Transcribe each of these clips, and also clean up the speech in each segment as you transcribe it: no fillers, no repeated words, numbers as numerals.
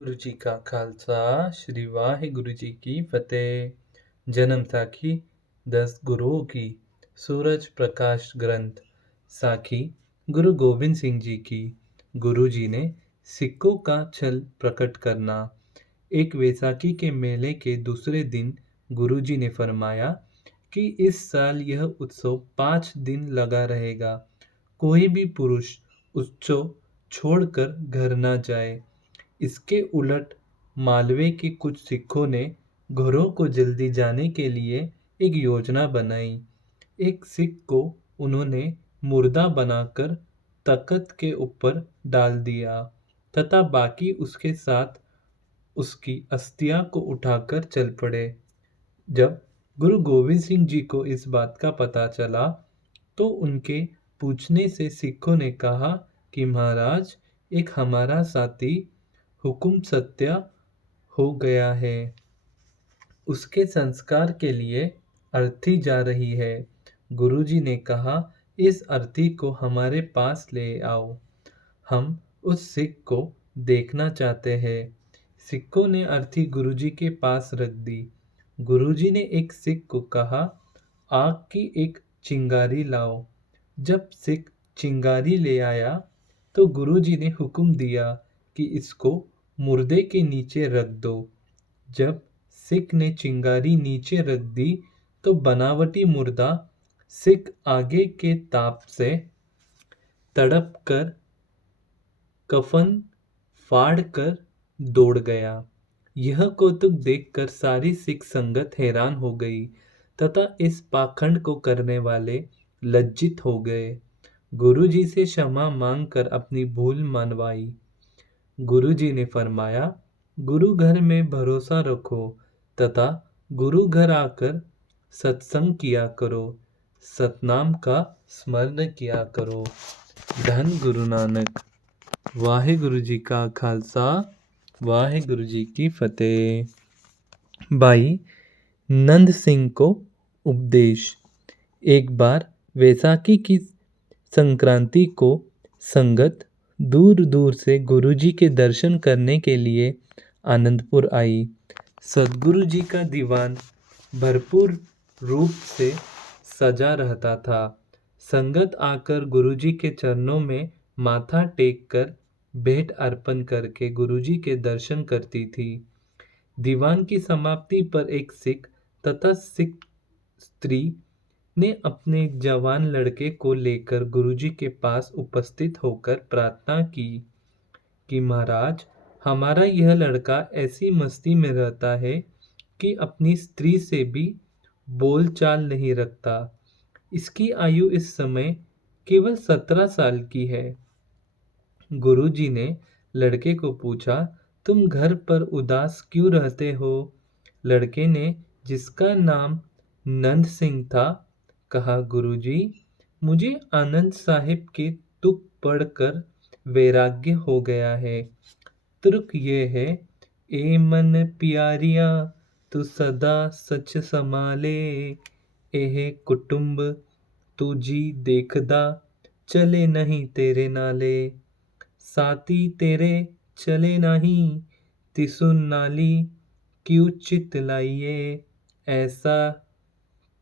गुरु जी का खालसा श्री वाहिगुरु जी की फतेह। जन्म साखी 10 गुरुओं की। सूरज प्रकाश ग्रंथ साखी गुरु गोविंद सिंह जी की। गुरु जी ने सिक्कों का छल प्रकट करना। एक वैसाखी के मेले के दूसरे दिन गुरु जी ने फरमाया कि इस साल यह उत्सव 5 दिन लगा रहेगा। कोई भी पुरुष उत्सव छोड़कर घर न जाए। इसके उलट मालवे के कुछ सिखों ने घरों को जल्दी जाने के लिए एक योजना बनाई। एक सिख को उन्होंने मुर्दा बनाकर तख्त के ऊपर डाल दिया तथा बाकी उसके साथ उसकी अस्थियां को उठाकर चल पड़े। जब गुरु गोविंद सिंह जी को इस बात का पता चला तो उनके पूछने से सिखों ने कहा कि महाराज, एक हमारा साथी हुकुम सत्या हो गया है। उसके संस्कार के लिए अर्थी जा रही है। गुरुजी ने कहा, इस अर्थी को हमारे पास ले आओ। हम उस सिख को देखना चाहते हैं। सिखों ने अर्थी गुरुजी के पास रख दी। गुरुजी ने एक सिख को कहा, आग की एक चिंगारी लाओ। जब सिख चिंगारी ले आया तो गुरुजी ने हुक्म दिया कि इसको मुर्दे के नीचे रख दो। जब सिख ने चिंगारी नीचे रख दी तो बनावटी मुर्दा सिख आगे के ताप से तड़प कर कफन फाड़ कर दौड़ गया। यह कौतुक देखकर सारी सिख संगत हैरान हो गई तथा इस पाखंड को करने वाले लज्जित हो गए। गुरुजी से क्षमा मांगकर अपनी भूल मनवाई। गुरुजी ने फरमाया, गुरु घर में भरोसा रखो तथा गुरु घर आकर सत्संग किया करो। सतनाम का स्मरण किया करो। धन गुरु नानक। वाहिगुरु जी का खालसा वाहिगुरु जी की फतेह। भाई नंद सिंह को उपदेश। एक बार वैसाखी की संक्रांति को संगत दूर दूर से गुरुजी के दर्शन करने के लिए आनंदपुर आई। सदगुरु जी का दीवान भरपूर रूप से सजा रहता था। संगत आकर गुरुजी के चरणों में माथा टेक कर भेंट अर्पण करके गुरुजी के दर्शन करती थी। दीवान की समाप्ति पर एक सिख तथा सिख स्त्री ने अपने जवान लड़के को लेकर गुरुजी के पास उपस्थित होकर प्रार्थना की कि महाराज, हमारा यह लड़का ऐसी मस्ती में रहता है कि अपनी स्त्री से भी बोलचाल नहीं रखता। इसकी आयु इस समय केवल 17 साल की है। गुरुजी ने लड़के को पूछा, तुम घर पर उदास क्यों रहते हो? लड़के ने, जिसका नाम नंद सिंह था, कहा, गुरुजी, मुझे आनंद साहिब के तुक पढ़कर वैराग्य हो गया है। तुर्क ये है, ए मन प्यारिया तू सदा सच संभाले, एह कुटुंब तुझी देखदा चले नहीं तेरे नाले। साथी तेरे चले नहीं तिसुन नाली, क्यों चित लाइए ऐसा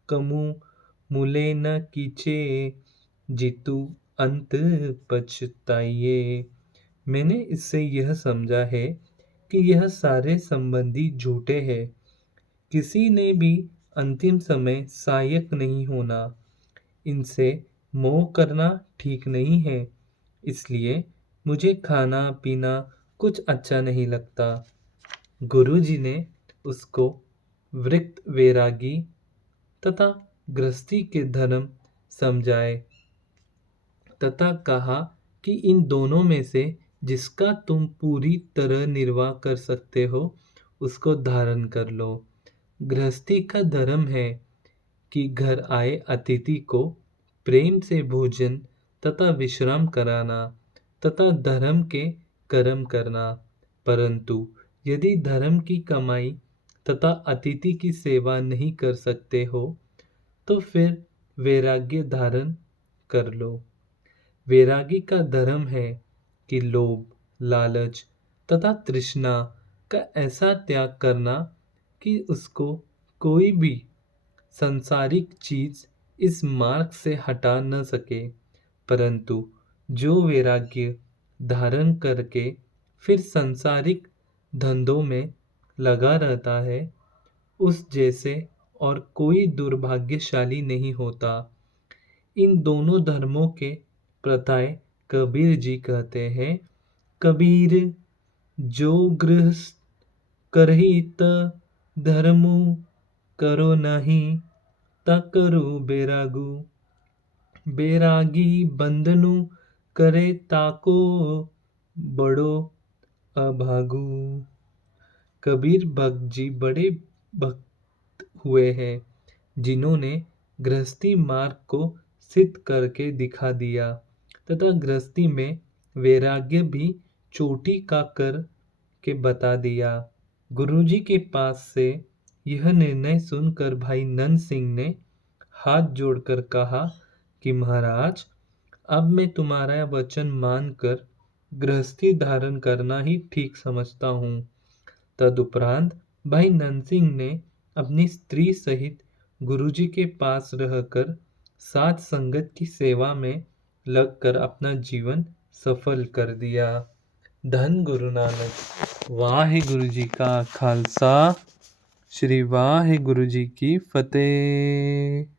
कमु मुले न कीचे, जितु अंत पछताइए। मैंने इससे यह समझा है कि यह सारे संबंधी झूठे हैं। किसी ने भी अंतिम समय सहायक नहीं होना। इनसे मोह करना ठीक नहीं है। इसलिए मुझे खाना पीना कुछ अच्छा नहीं लगता। गुरुजी ने उसको वृत्त वैरागी तथा गृहस्थी के धर्म समझाए तथा कहा कि इन दोनों में से जिसका तुम पूरी तरह निर्वाह कर सकते हो उसको धारण कर लो। गृहस्थी का धर्म है कि घर आए अतिथि को प्रेम से भोजन तथा विश्राम कराना तथा धर्म के कर्म करना। परंतु यदि धर्म की कमाई तथा अतिथि की सेवा नहीं कर सकते हो तो फिर वैराग्य धारण कर लो। वैरागी का धर्म है कि लोभ, लालच तथा तृष्णा का ऐसा त्याग करना कि उसको कोई भी सांसारिक चीज इस मार्ग से हटा न सके। परंतु जो वैराग्य धारण करके फिर सांसारिक धंधों में लगा रहता है, उस जैसे और कोई दुर्भाग्यशाली नहीं होता। इन दोनों धर्मों के प्रथाएं कबीर जी कहते हैं, कबीर जो गृहस्थ करहित धर्मु करो नहीं, ता करो बैरागु। बैरागी बंधनु करे ताको बड़ो अभागु। कबीर भक्त जी बड़े भक्त हुए हैं जिन्होंने गृहस्थी मार्ग को सिद्ध करके दिखा दिया तथा गृहस्थी में वैराग्य भी चोटी का कर के बता दिया। गुरुजी के पास से यह निर्णय सुनकर भाई नंद सिंह ने हाथ जोड़कर कहा कि महाराज, अब मैं तुम्हारा वचन मानकर गृहस्थी धारण करना ही ठीक समझता हूँ। तदुपरांत भाई नंद सिंह ने अपनी स्त्री सहित गुरुजी के पास रहकर साथ संगत की सेवा में लगकर अपना जीवन सफल कर दिया। धन गुरु नानक। वाहे गुरु जी का खालसा, श्री वाहे गुरु जी की फतेह।